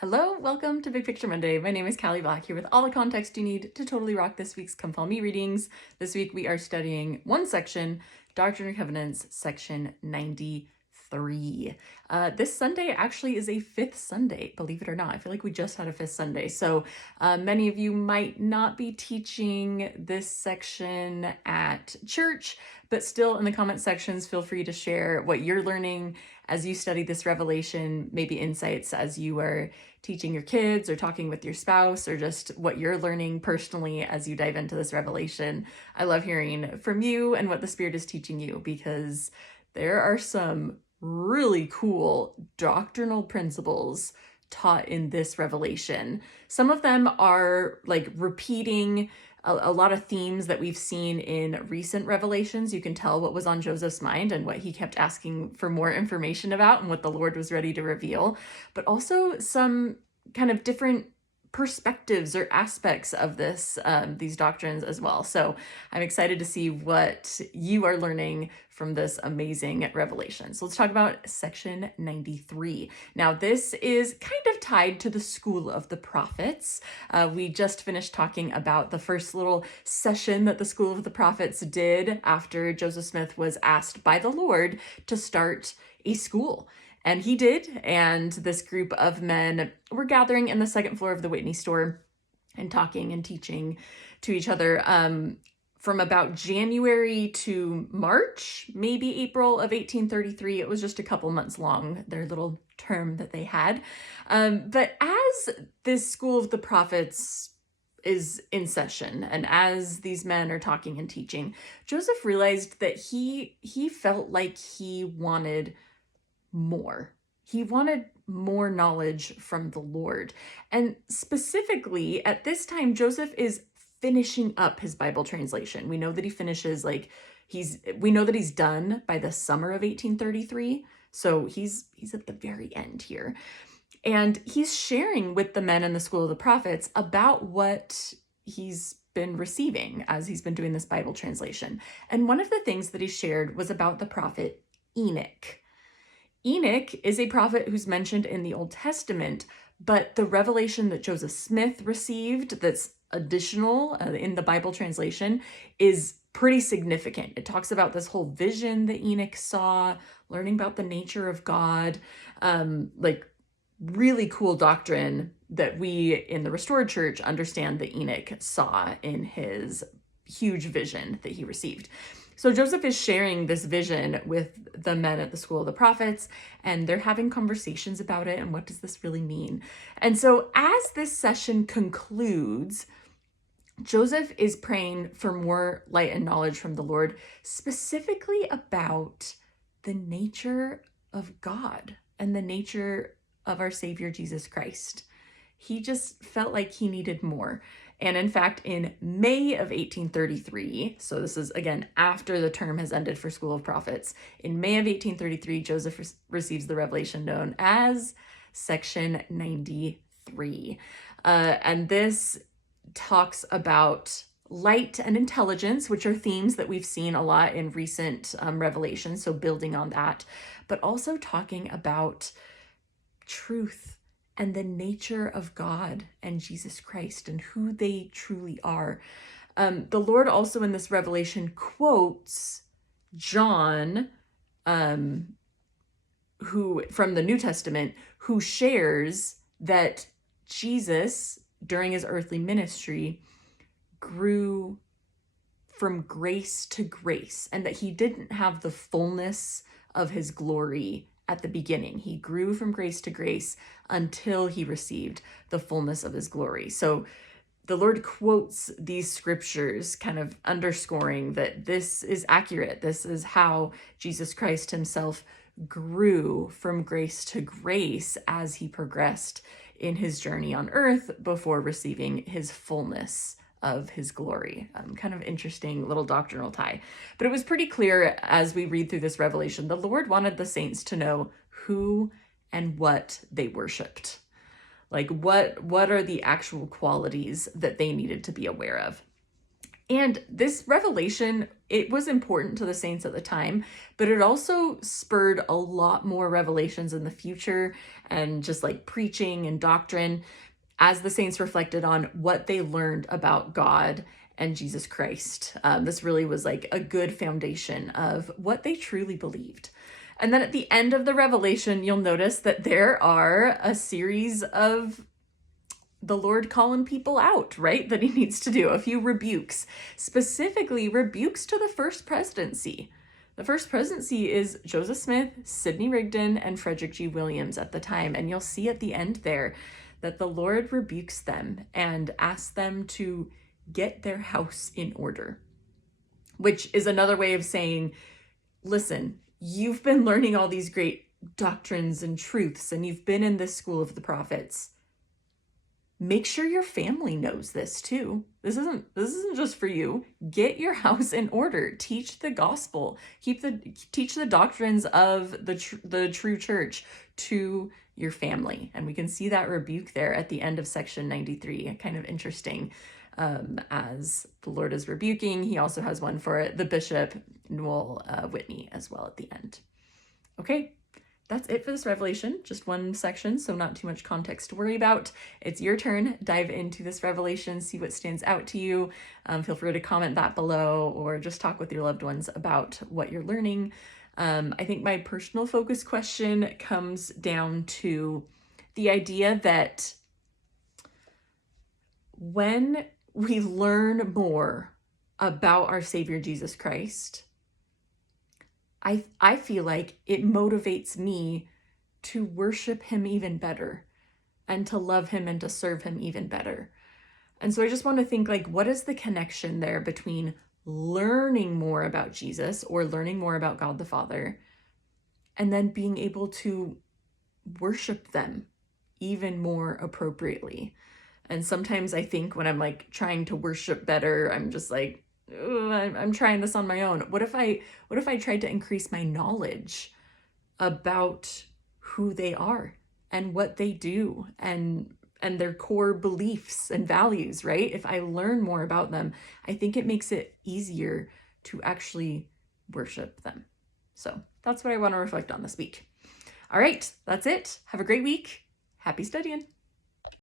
Hello, welcome to Big Picture Monday. My name is Cali Black, here with all the context you need to totally rock this week's Come Follow Me readings. This week we are studying one section, Doctrine and Covenants, section 93. This Sunday actually is a fifth Sunday, believe it or not. I feel like we just had a fifth Sunday. So many of you might not be teaching this section at church, but still in the comment sections, feel free to share what you're learning as you study this revelation, maybe insights as you are teaching your kids or talking with your spouse, or just what you're learning personally as you dive into this revelation. I love hearing from you and what the Spirit is teaching you, because there are some really cool doctrinal principles taught in this revelation. Some of them are like repeating a lot of themes that we've seen in recent revelations. You can tell what was on Joseph's mind and what he kept asking for more information about and what the Lord was ready to reveal, but also some kind of different perspectives or aspects of these doctrines as well. So I'm excited to see what you are learning from this amazing revelation. So let's talk about section 93. Now, this is kind of tied to the School of the Prophets. We just finished talking about the first little session that the School of the Prophets did after Joseph Smith was asked by the Lord to start a school. And he did, and this group of men were gathering in the second floor of the Whitney store and talking and teaching to each other from about January to March, maybe April of 1833. It was just a couple months long, their little term that they had. But as this School of the Prophets is in session, and as these men are talking and teaching, Joseph realized that he felt like he wanted more. He wanted more knowledge from the Lord. And specifically at this time, Joseph is finishing up his Bible translation. We know that he finishes we know that he's done by the summer of 1833. So he's at the very end here. And he's sharing with the men in the School of the Prophets about what he's been receiving as he's been doing this Bible translation. And one of the things that he shared was about the prophet Enoch. Enoch is a prophet who's mentioned in the Old Testament, but the revelation that Joseph Smith received that's additional in the Bible translation is pretty significant. It talks about this whole vision that Enoch saw, learning about the nature of God, like really cool doctrine that we in the Restored Church understand that Enoch saw in his huge vision that he received. So Joseph is sharing this vision with the men at the School of the Prophets, and they're having conversations about it and what does this really mean? And so as this session concludes, Joseph is praying for more light and knowledge from the Lord, specifically about the nature of God and the nature of our Savior Jesus Christ. He just felt like he needed more. And in fact, in May of 1833, so this is again after the term has ended for School of Prophets, in May of 1833, Joseph receives the revelation known as Section 93. And this talks about light and intelligence, which are themes that we've seen a lot in recent revelations, so building on that, but also talking about truth and the nature of God and Jesus Christ and who they truly are. The Lord also in this revelation quotes John, who from the New Testament, who shares that Jesus, during his earthly ministry, grew from grace to grace, and that he didn't have the fullness of his glory at the beginning. He grew from grace to grace until he received the fullness of his glory. So the Lord quotes these scriptures, kind of underscoring that this is accurate. This is how Jesus Christ himself grew from grace to grace as he progressed in his journey on earth before receiving his fullness of his glory. Kind of interesting little doctrinal tie. But it was pretty clear as we read through this revelation, the Lord wanted the saints to know who and what they worshiped. Like what are the actual qualities that they needed to be aware of? And this revelation, it was important to the saints at the time, but it also spurred a lot more revelations in the future and just like preaching and doctrine as the saints reflected on what they learned about God and Jesus Christ. This really was like a good foundation of what they truly believed. And then at the end of the revelation, you'll notice that there are a series of the Lord calling people out, right? That he needs to do a few rebukes, specifically rebukes to the first presidency. The first presidency is Joseph Smith, Sidney Rigdon, and Frederick G. Williams at the time. And you'll see at the end there that the Lord rebukes them and asks them to get their house in order, which is another way of saying, listen, you've been learning all these great doctrines and truths, and you've been in this school of the prophets. Make sure your family knows this too. This isn't just for you. Get your house in order. Teach the gospel. Teach the doctrines of the true church to your family. And we can see that rebuke there at the end of section 93. Kind of interesting. As the Lord is rebuking, he also has one for the bishop, Newell Whitney, as well at the end. Okay. That's it for this revelation, just one section, so not too much context to worry about. It's your turn. Dive into this revelation, see what stands out to you. Feel free to comment that below or just talk with your loved ones about what you're learning. I think my personal focus question comes down to the idea that when we learn more about our Savior Jesus Christ, I feel like it motivates me to worship him even better and to love him and to serve him even better. And so I just want to think, like, what is the connection there between learning more about Jesus or learning more about God the Father and then being able to worship them even more appropriately? And sometimes I think when I'm like trying to worship better, I'm just like, I'm trying this on my own. What if I tried to increase my knowledge about who they are and what they do and their core beliefs and values, right? If I learn more about them, I think it makes it easier to actually worship them. So that's what I want to reflect on this week. All right, that's it. Have a great week. Happy studying.